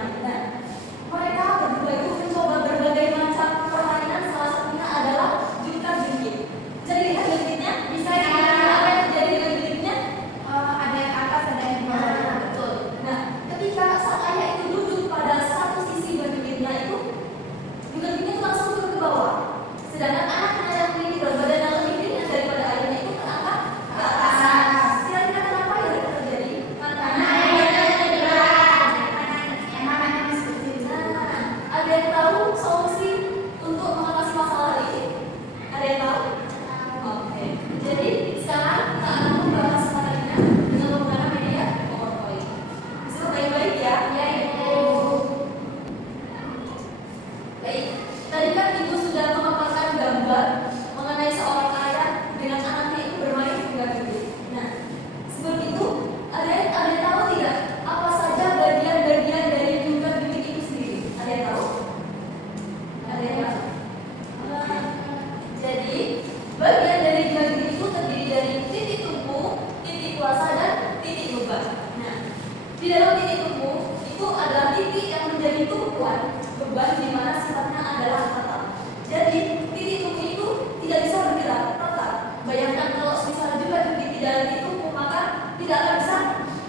bermain. Nah, mereka berdua itu mencoba berbagai macam permainan, salah satunya adalah jungkat-jungkit. Jadi lihat jungkitnya, bisa apa yang terjadi dengan jungkitnya? Ada yang atas, ada yang bawah. Nah, betul. Nah, ketika sang ayah itu duduk pada satu sisi jungkitnya itu, jungkitnya itu langsung turun ke bawah. Sedangkan anaknya yang memiliki berat badan yang lebih ringan daripada ayahnya itu terangkat ke atas. Kira-kira kenapa ya itu terjadi? Karena ayahnya yang berat. Ada yang tahu solusi untuk mengatasi masalah ini? Ada yang tahu? Oke. Jadi sekarang kita akan membahas materinya dengan menggunakan media PowerPoint. Bisa baik-baik ya? Ya, Ibu. Baik. Tadi kan Ibu sudah memaparkan gambar mengenai seorang ayah dengan anaknya itu bermain jungkat-jungkit. Nah, sebelum itu ada yang tahu tidak apa saja bagian-bagian dari jungkat-jungkit itu sendiri? Ada yang tahu? Ada yang tahu? Jadi bagian dari jungkat-jungkit itu terdiri dari titik tumpu, titik kuasa, dan titik beban. Nah, di dalam titik tumpu itu adalah titik yang menjadi tumpuan beban di mana sifatnya adalah tetap. Jadi titik tumpu itu tidak bisa bergerak tetap. Bayangkan kalau misalnya juga jungkit di dalam titik tumpu, maka tidak akan bisa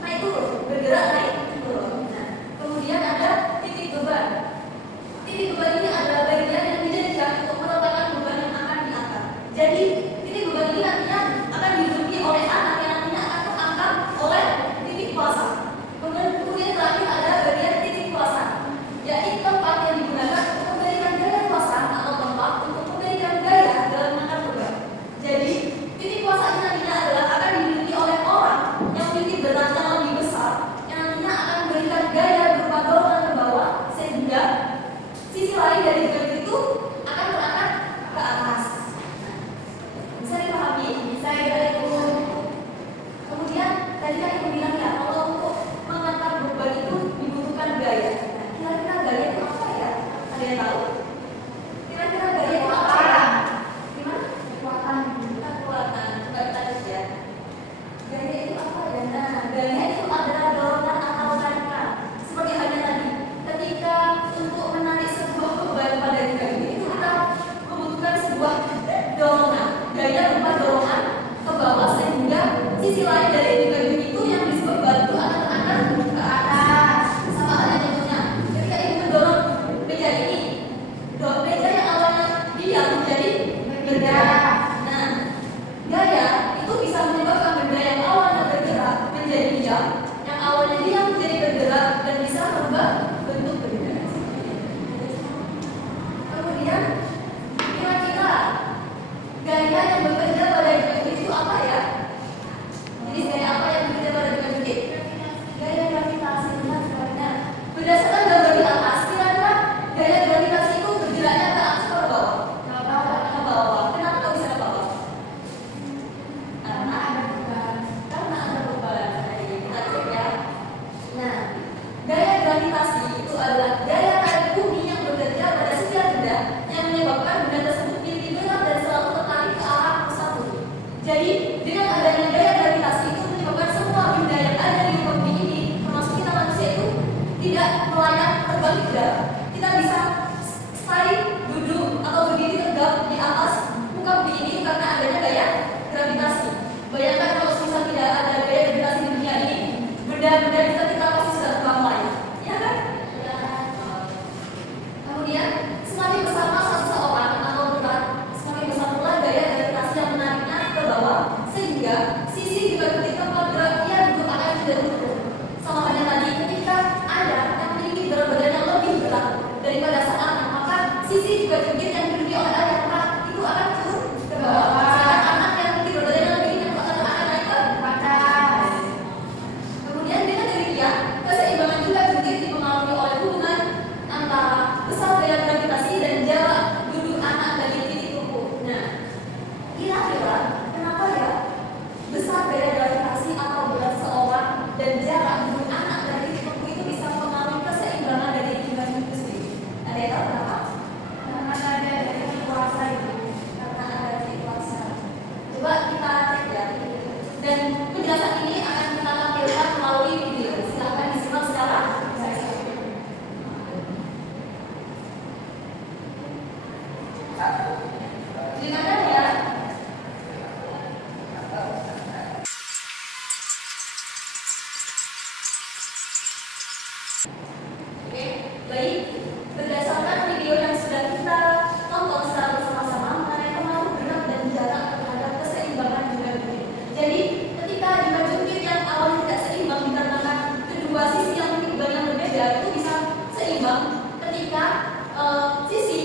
naik turun, bergerak naik turun. Nah, kemudian ada titik beban. Titik beban ini adalah bagian yang dijadikan untuk meletakkan beban yang akan diangkat. Jadi titik beban ini nantinya akan diduduki oleh anak yang nantinya akan terangkat oleh titik kuasa. Kemudian terakhir ada bagian titik kuasa, yaitu tempat yang digunakan untuk memberikan gaya kuasa atau tempat untuk memberikan gaya dalam mengangkat beban. Jadi titik kuasa ini nantinya adalah akan diduduki oleh orang yang memiliki berat yang lebih besar, yang nantinya akan memberikan gaya berupa dorongan ke bawah sehingga sisi lain dari beban itu akan terangkat ke atas. Bisa dipahami? Bisa ya, Ibu. Kemudian tadi kan Ibu bilang ya, kalau untuk mengangkat beban itu dibutuhkan gaya. Nah, kira-kira gaya itu apa ya? Ada yang tahu? Kira-kira gaya itu apa ya? Gimana? Kekuatan. Coba kita lihat ya. Gaya itu apa ya? Nah, gaya itu adalah dorongan atau tarikan. Seperti halnya tadi, ketika untuk menarik sebuah beban pada jungkat itu kita membutuhkan sebuah dorongan. Gaya berupa dorongan ke bawah sehingga sisi lain dari jungkat itu yang disebut beban itu akan terangkat ke atas. Sama halnya contohnya, ketika Ibu mendorong meja ini, meja yang awalnya diam menjadi bergerak. Nah, gaya itu bisa menyebabkan benda yang awalnya bergerak menjadi diam, yang awalnya diam menjadi bergerak dan bisa merubah bentuk benda. Kemudian kira-kira gaya yang bekerja pada jungkat itu apa ya? Jadi gaya apa yang bekerja pada jungkat? Gaya gravitasi. Benar. Berdasarkan gambar di atas, kira-kira gaya gravitasi itu bergeraknya ke atas atau ke bawah? Ke bawah. Kenapa kok bisa ke bawah? Karena ada beban. Jadi kita cek ya. Nah, gaya gravitasi itu adalah gaya tarik bumi yang bekerja pada setiap benda yang menyebabkan benda tersebut bergerak dan selalu tertarik ke arah pusat bumi. Jadi dengan adanya gaya gravitasi itu menyebabkan semua benda yang ada di muka bumi ini, termasuk kita manusia itu, tidak melayang terbang ke udara. Kita bisa stay, duduk atau berdiri tegak di atas muka bumi ini karena adanya gaya gravitasi. Bayangkan kalau misal tidak ada gaya gravitasi di dunia ini, benda-benda di kita pasti sudah terbang melayang, ya kan? Kemudian semakin besar massa seseorang atau berat, semakin besar pula gaya gravitasi yang menariknya ke bawah, sehingga sisi juga ketika bergerak ia duduk akan cenderung turun. Sama halnya tadi, ketika ada yang memiliki berat badan yang lebih berat daripada sang anak, maka sisi juga yang diduduki oleh ayah itu akan turun ke bawah. Sedangkan anak yang memiliki berat badan yang lebih ringan akan naik ke Baik, berdasarkan video yang sudah kita tonton secara bersama-sama mengenai pengaruh berat dan jarak terhadap keseimbangan juga. Jadi, ketika juga jungkir yang awalnya tidak seimbang dikarenakan kedua sisi yang yang berbeda itu bisa seimbang ketika sisi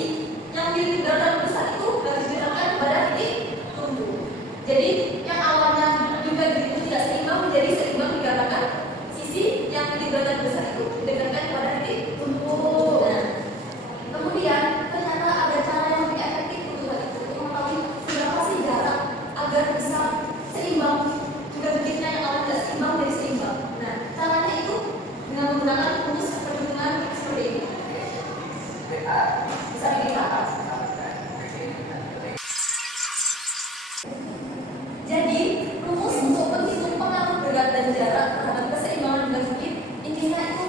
yang memiliki berat dan besar itu diterapkan pada titik tumbuh. Jadi, yang awalnya juga itu tidak seimbang menjadi seimbang dikarenakan sisi yang memiliki berat dan besar itu didekatkan pada titik tumbuh. Nah, kemudian ternyata ada cara yang lebih efektif untuk mengetahui berapa sih jarak agar bisa seimbang juga bentuknya yang awalnya tidak seimbang menjadi seimbang. Nah, caranya itu dengan menggunakan rumus perhitungan seperti ini. Bisa dilihat. Jadi, rumus untuk menghitung pengaruh berat dan jarak terhadap keseimbangan bentuk intinya itu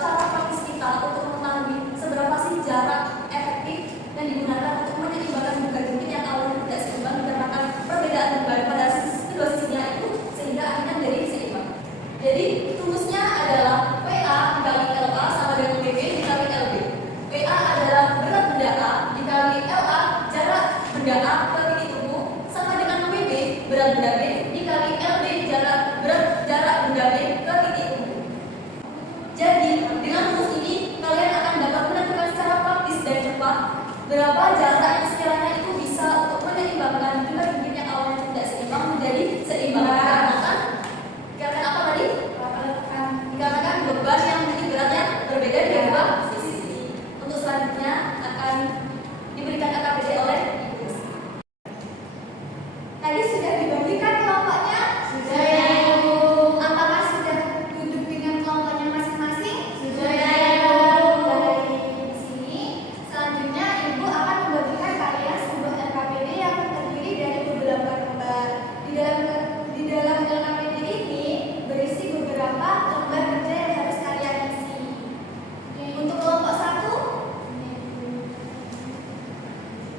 cara praktis kita untuk mengetahui seberapa sih jarak efektif yang digunakan untuk menyeimbangkan bentuk jungkir yang awalnya tidak seimbang dikarenakan perbedaan beban pada kedua sisinya itu sehingga akhirnya menjadi seimbang. Jadi rumusnya adalah WA dikali LA sama dengan BB dikali LB. WA adalah berat benda A dikali LA jarak benda A ke titik tumbuh sama dengan BB berat benda B dikali LB jarak benda B ke titik tumbuh. Jadi dengan rumus ini kalian akan dapat menentukan secara praktis dan cepat berapa jarak yang sekiranya itu bisa untuk menyeimbangkan juga jungkir yang awalnya tidak seimbang menjadi seimbang. Dikarenakan apa tadi? Dikarenakan beban yang memiliki berat yang berbeda di dua sisi. Untuk selanjutnya akan diberikan AKBD oleh Ibu. Tadi sudah dibagikan kelompoknya? Sudah ya, Ibu. Apakah sudah duduk dengan kelompoknya masing-masing? Sudah ya, Ibu. Dari sini, selanjutnya Ibu akan membagikan kalian sebuah LKPD yang terdiri dari beberapa lembar. Di dalam LKPD ini berisi beberapa lembar kerja yang harus kalian isi. Untuk kelompok 1,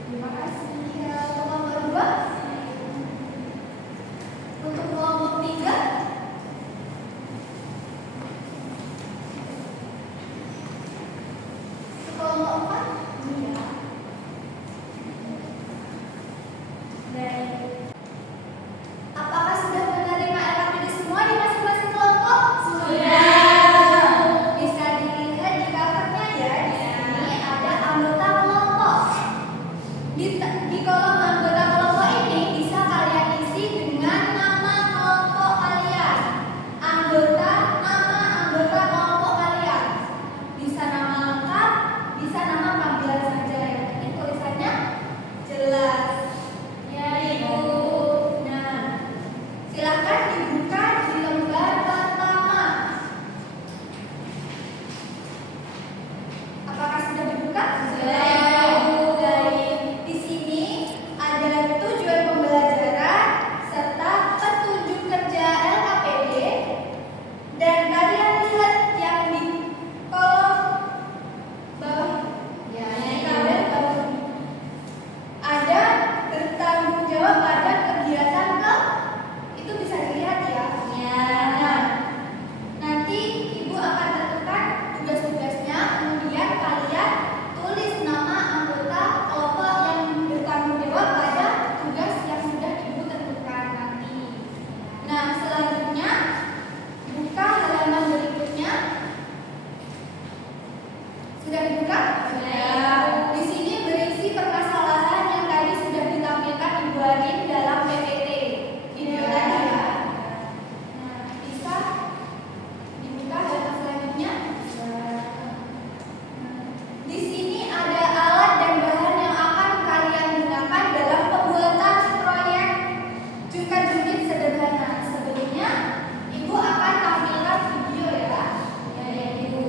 terima kasih. Untuk kelompok 2, untuk kelompok 3, kelompok 4, iya. Baik. Apakah sudah menerima LKPD semua di masing-masing kelompok? Sudah. Bisa dilihat di covernya ya. Di sini ada anggota kelompok. Di kolom anggota kelompok ini bisa kalian isi dengan nama kelompok kalian. Nama anggota kelompok kalian. Bisa nama lengkap, bisa nama panggilan saja. Yang penting tulisannya jelas. Ya, Ibu. Nah, silakan dibuka di lembar pertama. Apakah sudah dibuka? Sudah. Baik. Di sini ada tujuan pembelajaran serta petunjuk kerja LKPD. Dan kalian lihat yang di kolom bawah. Ya, Di Ibu. tabel bawah ini. Ada bertanggung jawab pada kegiatan ke, itu bisa dilihat ya. Ya. Nah, nanti Ibu akan tentukan tugas-tugasnya, kemudian kalian tulis nama anggota kelompok yang bertanggung jawab pada tugas yang sudah Ibu tentukan nanti. Nah, selanjutnya buka halaman berikutnya. Sudah dibuka? Sudah. Di sini berisi permasalahan yang tadi sudah ditampilkan Ibu Arin dalam PPT video tadi ya. Nah, bisa dibuka halaman selanjutnya. Di sini ada alat dan bahan yang akan kalian gunakan dalam pembuatan proyek jungkir sederhana. Sebelumnya, Ibu akan tampilkan video ya. Ya, Ibu.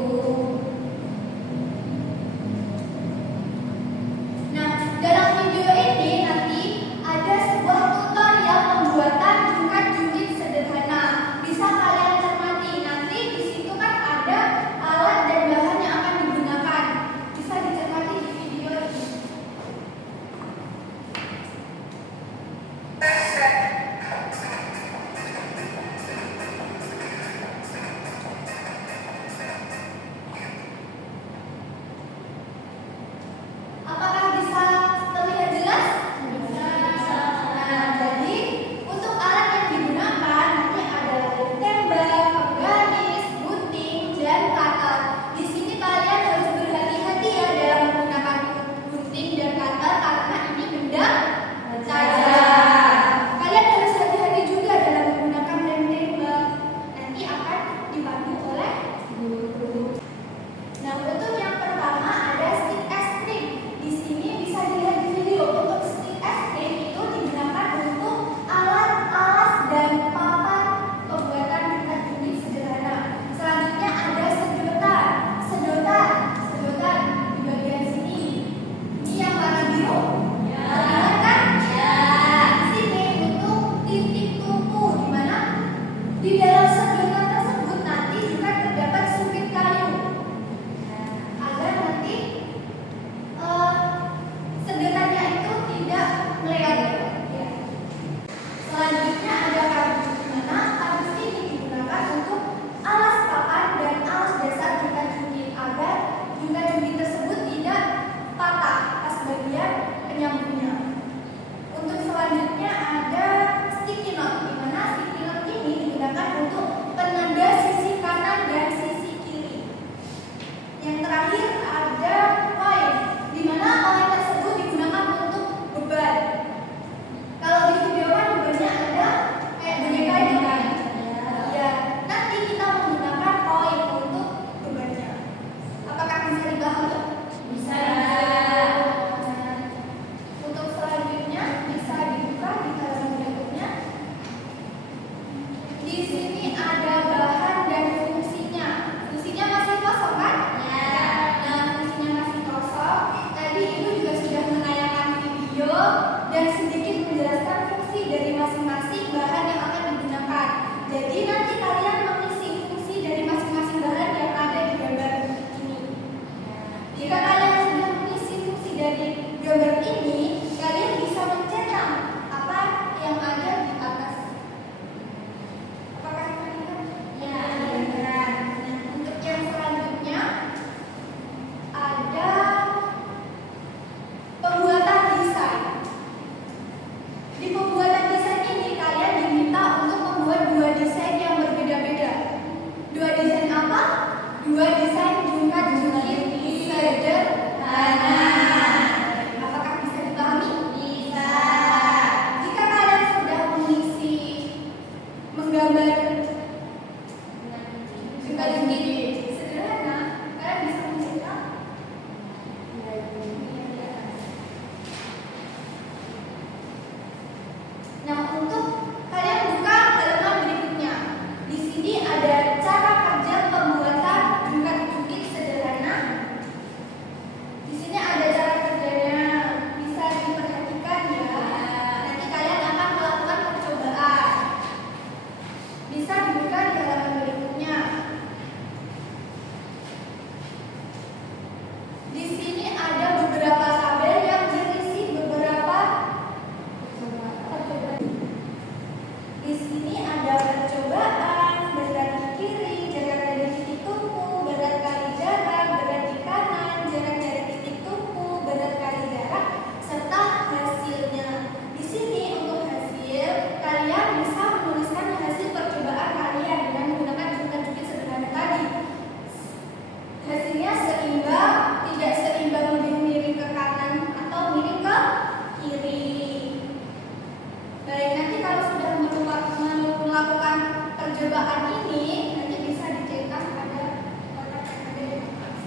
gambarkan ini nanti bisa dicetak pada kotak yang ada di atas.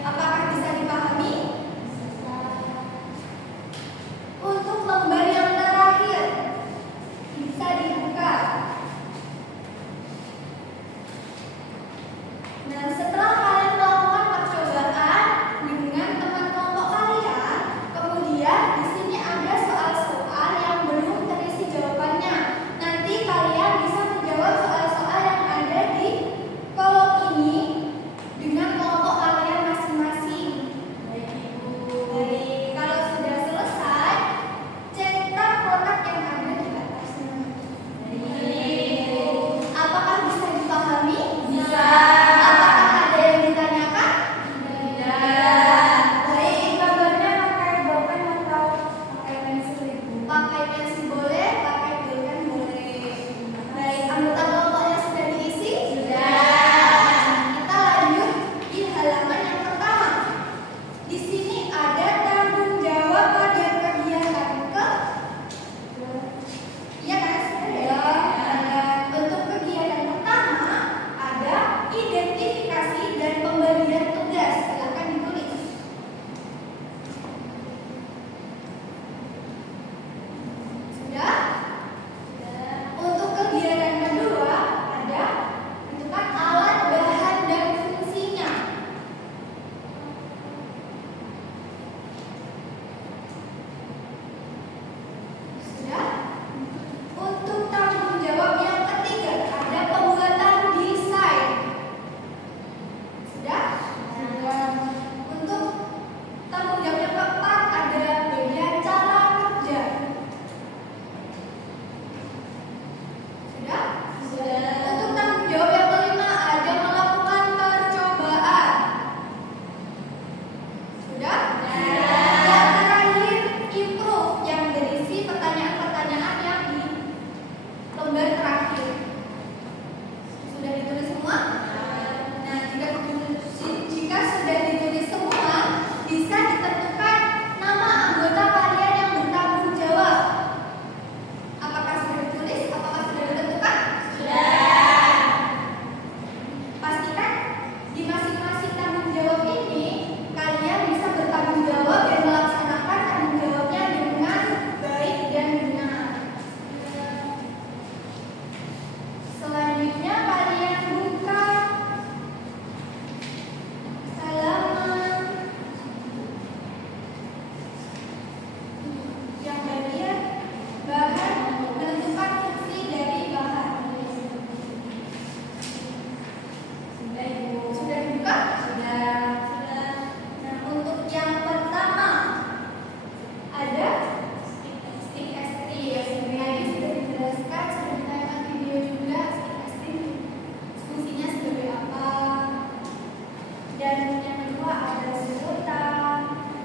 Apakah bisa dipahami? Untuk lembar yang terakhir bisa dibuka. Nah, setelah kalian melakukan percobaan dengan teman kelompok kalian, kemudian di sini ada soal-soal yang belum terisi jawabannya. Nanti kalian bisa menjawab soal-soal yang ada di kolom ini dengan kelompok kalian masing-masing. Baik, Ibu. Baik, kalau sudah selesai, cetak kotak yang ada di atasnya. Baik. Apakah bisa dipahami? Bisa. Apakah ada yang ditanyakan? Tidak. Baik, gambarnya pakai bolpen atau pakai pensil ibu? Pakai pensil boleh, pakai bolpen boleh. Baik, anggota kelompoknya sudah diisi? Sudah. Kita lanjut di halaman yang pertama. Di sini ada tanggung jawab pada kegiatan Iya kan? Ya. Untuk kegiatan pertama ada identifikasi dan pemberian tugas. Silakan ditulis. Sudah? Untuk kegiatan kedua ada tentukan alat, bahan, dan fungsinya. Sudah? Untuk tanggung jawab yang ketiga ada pembuatan desain. Sudah? Untuk tanggung jawab yang keempat ada bagian cara kerja. Sudah? Untuk tanggung jawab yang kelima ada melakukan percobaan. Sudah? Yang terakhir improve yang berisi pertanyaan-pertanyaan yang di lembar terakhir. Sudah ditulis semua? Nah, jika sudah ditulis semua, bisa ditentukan nama anggota kalian yang bertanggung jawab. Apakah sudah ditulis? Apakah sudah ditentukan? Sudah. Pastikan di masing-masing tanggung jawab ini kalian bisa bertanggung jawab dan melaksanakan tanggung jawabnya dengan baik dan benar. Selanjutnya kalian buka halaman yang bagian bahan, menentukan fungsi dari bahan. Sudah, Ibu. Sudah dibuka? Sudah. Nah, untuk yang pertama ada stick S3 ya, sebenarnya sudah dijelaskan, sudah ditayangkan video juga. Stick S3 fungsinya sebagai apa? Dan yang kedua ada sedotan,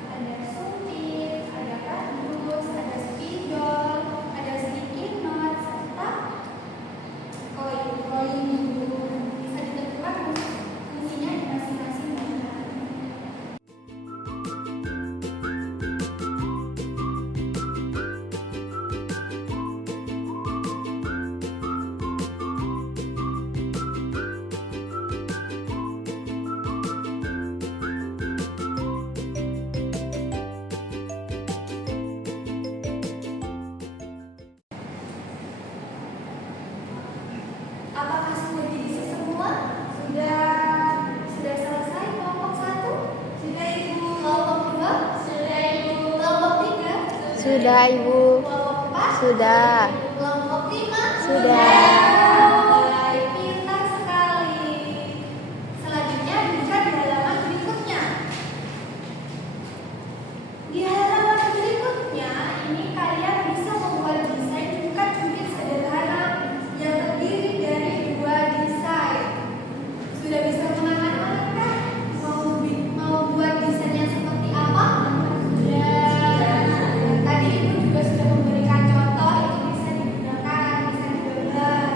ada sumpit, ada kardus, ada spidol, ada sticky note, serta koin. Bisa ditentukan fungsinya di masing-masing bahan. Apakah sudah diisi semua? Sudah selesai kelompok 1? Sudah, Ibu. Kelompok 2? Sudah, Ibu. Kelompok 3? Sudah, Ibu. Kelompok 4? Sudah. Kelompok 5? Sudah. Baik, pintar sekali. Selanjutnya buka di halaman berikutnya. Di halaman berikutnya ini kalian bisa membuat desain bukan bikin sederhana yang terdiri dari 2 desain. Sudah bisa mengangan-angan mau buat desain yang seperti apa? Sudah. Tadi Ibu juga sudah memberikan contoh, itu bisa digunakan, bisa digambar.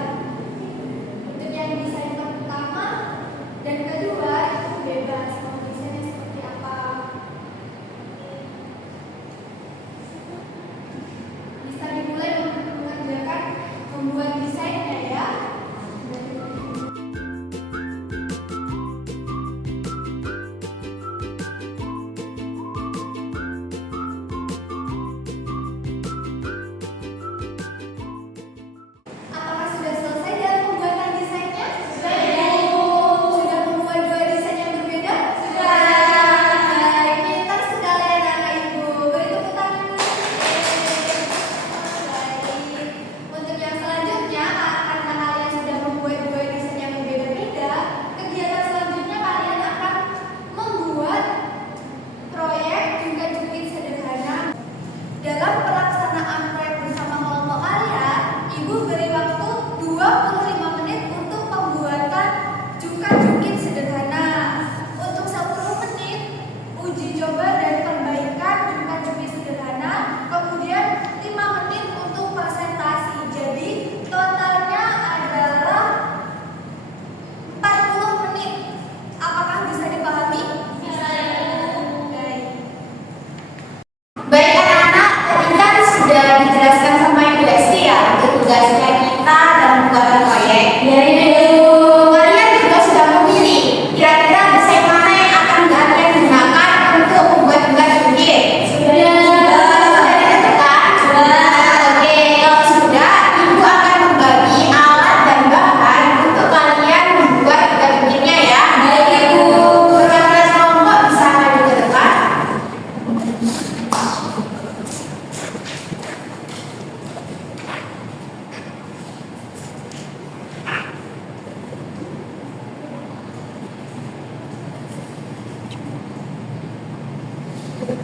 Sudah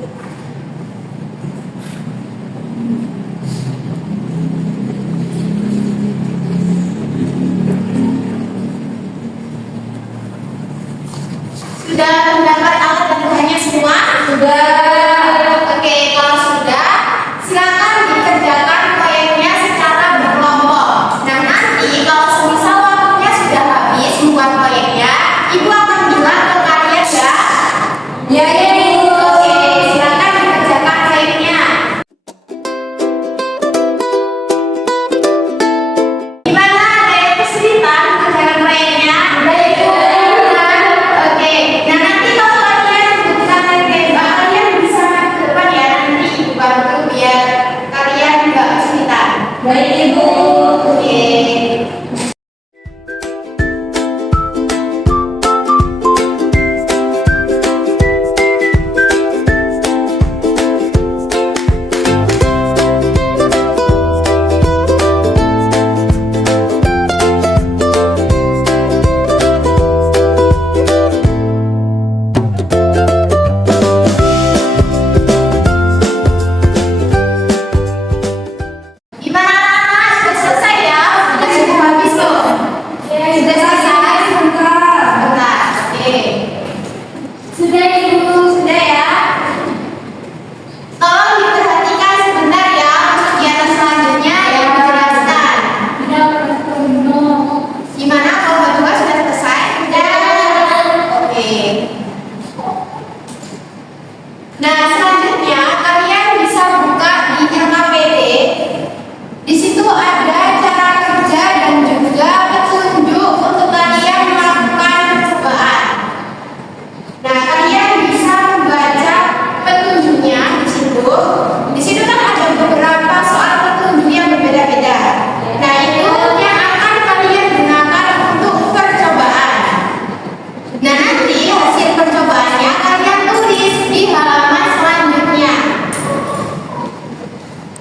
mendapat alat dan bahannya semua? Sudah. Oke, kalau sudah, silakan dikerjakan proyeknya secara berkelompok. Nah, nanti kalau semisal waktunya sudah habis membuat proyeknya, Ibu akan bilang ke kalian ya. Ya, Ibu. Oke, silakan dikerjakan proyeknya. Gimana? Ada yang kesulitan mengerjakan proyeknya? Udah, Ibu. Oke, nah nanti kalau kalian butuhkan tembak, kalian bisa ke depan ya, nanti Ibu bantu biar kalian nggak kesulitan. Baik, Ibu. Oke. Gimana anak-anak? Sudah selesai ya? Sudah habis loh. Sudah selesai? Bentar. Oke. Sudah, Ibu. Sudah ya? Tolong diperhatikan sebentar ya untuk kegiatan selanjutnya yang dijelaskan. Gimana kalau berdua sudah selesai? Sudah. Oke. Nah, selanjutnya kalian bisa buka di LKPD. Di situ ada cara kerja dan juga petunjuk untuk kalian melakukan percobaan. Nah, kalian bisa membaca petunjuknya di situ. Di situ kan ada beberapa soal petunjuk yang berbeda-beda. Nah, itu yang akan kalian gunakan untuk percobaan. Nah, nanti hasil percobaannya kalian tulis di halaman selanjutnya.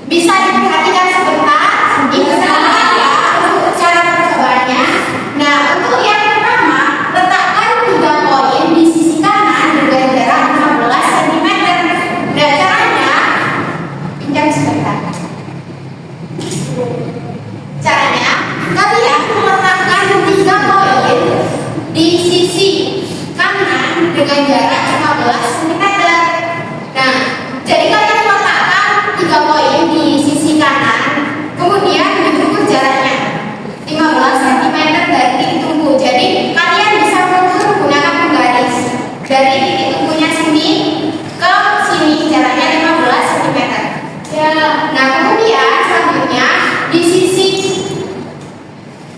Bisa diperhatikan sebentar. Bisa ya untuk cara percobaannya. Nah, untuk yang pertama, letakkan 3 koin di sisi kanan dengan jarak 15 cm. Nah, caranya pinjam sebentar. Caranya, kalian meletakkan 3 koin di sisi kanan dengan jarak 15 cm. Nah, jadi kalian meletakkan 3 koin di sisi kanan, kemudian diukur jaraknya 15 cm dari titik tumpu. Jadi kalian bisa mengukur menggunakan penggaris dari titik tumpunya sini ke sini, jaraknya 15 cm. Ya. Nah, kemudian selanjutnya di sisi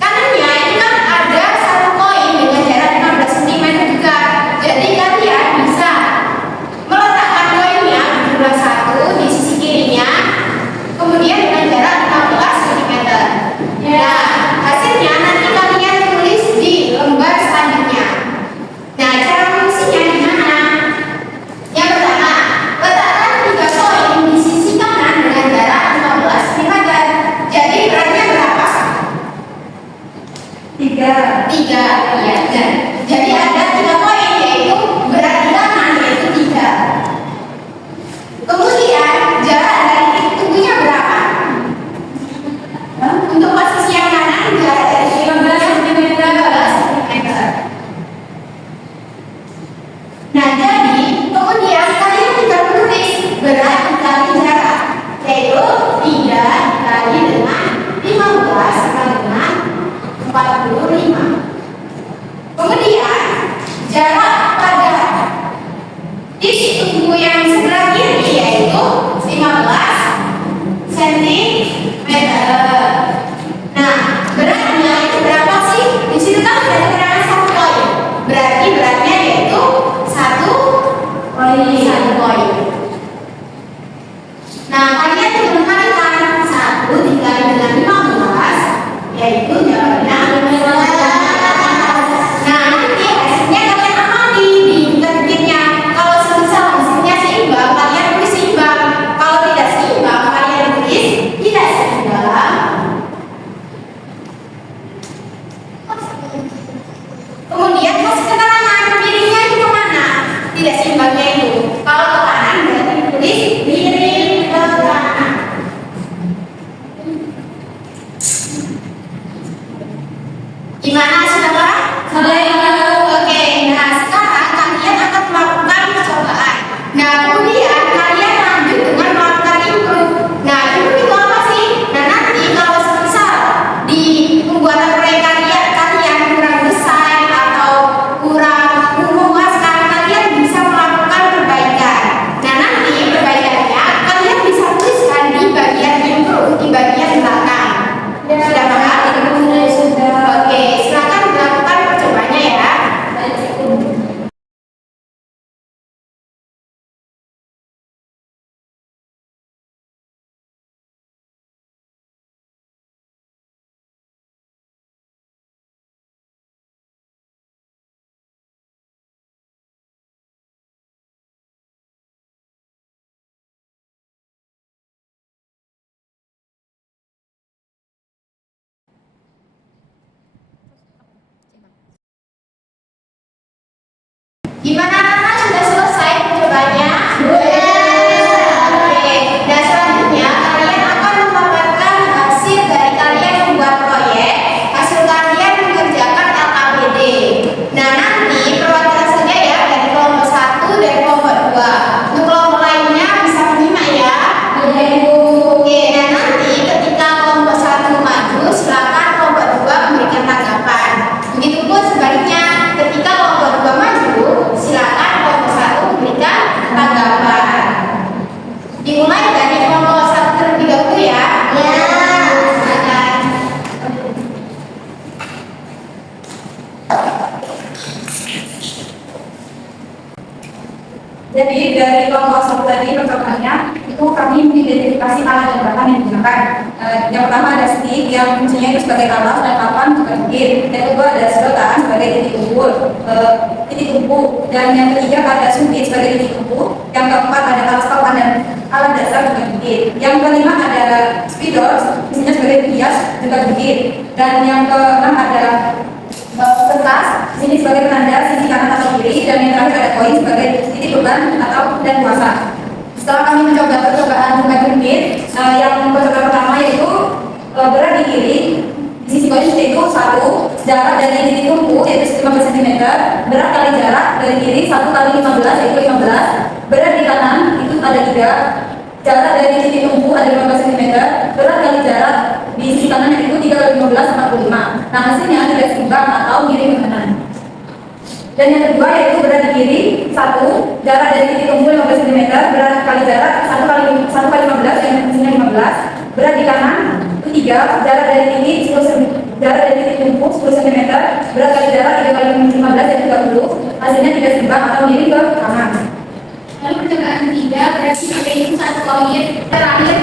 kanannya ini kan ada 1 koin dengan jarak 15 cm juga. Jadi kalian bisa meletakkan koinnya jumlah 1 di sisi kirinya, kemudian dengan jarak 15 cm. Nah, hasilnya nanti kalian tulis di lembar selanjutnya. Nah, cara mengisinya gimana? Yang pertama, letakkan 3 koin di sisi kanan dengan jarak 15 cm. Jadi beratnya berapa? 3 ya. Jadi ada 3 koin, yaitu berat di kanan yaitu 3. Kemudian jarak dari titik tumpunya berapa? Untuk posisi yang kanan jarak dari titik tumpunya 15 cm. Nah, jadi kemudian kalian tinggal menulis berat dikali jarak, yaitu 3 dikali dengan 15 sama dengan 45. Kemudian jarak pada titik tumpu yang sebelah kiri yaitu 15 cm. Nah, beratnya itu berapa sih? Di situ kan ada kekurangan 1 koin. Berarti beratnya yaitu 1 Gimana anak-anak, sudah selesai percobanya? Oke. Dan selanjutnya kalian akan memaparkan hasil dari kalian membuat proyek, hasil kalian mengerjakan LKPD. Nah, nanti perwakilan saja ya dari kelompok 1 dan kelompok 2. Untuk kelompok lainnya bisa menyimak ya. Oke, dan nanti ketika kelompok 1 maju, silakan kelompok 2 memberikan tanggapan. Begitupun sebaliknya, ketika kelompok 2 maju, silakan kelompok 1 memberikan tanggapan. Dimulai dari kelompok 1 terlebih dahulu ya. Silakan. Jadi dari kelompok 1 tadi percobaannya itu kami mengidentifikasi alat dan bahan yang digunakan. Yang pertama ada stick yang fungsinya itu sebagai alas dan papan juga bikin. Yang kedua ada sedotan sebagai titik kumpul, titik tumpu. Dan yang ketiga ada sumpit sebagai titik tumpu. Yang keempat ada alas papan dan alat dasar juga bikin. Yang kelima ada spidol fungsinya sebagai hias juga bikin. Dan yang keenam ada kertas, sini sebagai penanda sisi kanan atau kiri, dan yang terakhir ada koin sebagai titik beban atau dan kuasa. Setelah kami mencoba percobaan megagenit, yang percobaan pertama yaitu berat di kiri, di sisi koin yaitu 1, jarak dari titik tumpu yaitu 15 cm, berat kali jarak dari kiri 1 kali 15 yaitu 15, berat di kanan itu ada 3, jarak dari titik tumpu ada 15 cm, berat kali jarak di sisi kanan itu 3 kali 15 45. Nah, hasilnya tidak seimbang atau miring ke kanan. Dan yang kedua yaitu berat di kiri 1, jarak dari titik tumpu 15 cm, berat kali jarak 1 kali 15 yang fungsinya 15, berat di kanan itu 3, jarak dari titik 10 jarak dari titik tumpu 10 cm, berat kali jarak 3 kali 15 yang 30, hasilnya tidak seimbang atau miring ke kanan. Lalu percobaan ketiga berarti pakai itu 1 koin. Terakhir